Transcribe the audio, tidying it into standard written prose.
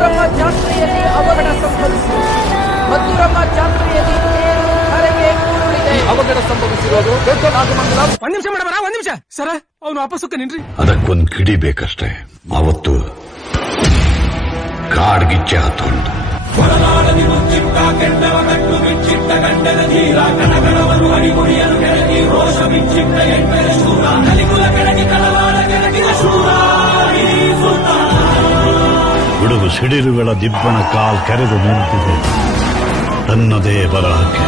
ಮದ್ದೂರಮ್ಮ ಜಾತ್ರೆಯಲ್ಲಿ ಅವಘಡ ಸಂಭವಿಸಿದೆ. ಮದ್ದೂರಮ್ಮ ಜಾತ್ರೆಯಲ್ಲಿ ಧರೆಗೆ ಉರುಳಿದೆ. ಅವಘಡ ಸಂಭವಿಸಿರೋದು ದೊಡ್ಡ ನಾಗಮಂಗಲ. ಒಂದ್ ನಿಮಿಷ ಮಾಡಬಾರ, ಒಂದ್ ನಿಮಿಷ ಸರ. ಅವನು ವಾಪಸ್ಸಕ್ಕ ನಿನ್ರಿ. ಅದಕ್ಕೊಂದ್ ಕಿಡಿ ಬೇಕಷ್ಟೇ. ಅವತ್ತು ಕಾಡ್ಗಿಚ್ಚೆ ಹತ್ಕೊಂಡು ಹೊರನಾಡದಿ ಮುಚ್ಚಿಟ್ಟ ಕೆಂಡವ ಕಟ್ಟು ಬಿಚ್ಚಿಟ್ಟ ಗಂಡನ ಧೀರ ಕಣಗಣವನ್ನು ಅಡಿಗುಡಿಯಲು ಕೆಳಗಿ ರೋಷ ಬಿಚ್ಚಿಟ್ಟ ಎಂಟರ ಶೂರ ಕಲಿಕುಲ ಕೆಳಗಿ ಕಳವಾಳ ಕೆಳಗಿನ ಶೂರ ಗುಡುಗು ಸಿಡಿಲುಗಳ ದಿಬ್ಬಣ ಕಾಲ್ ಕೆರೆದು ನಿಂತಿದೆ ತನ್ನದೇ ಬರಹಕ್ಕೆ.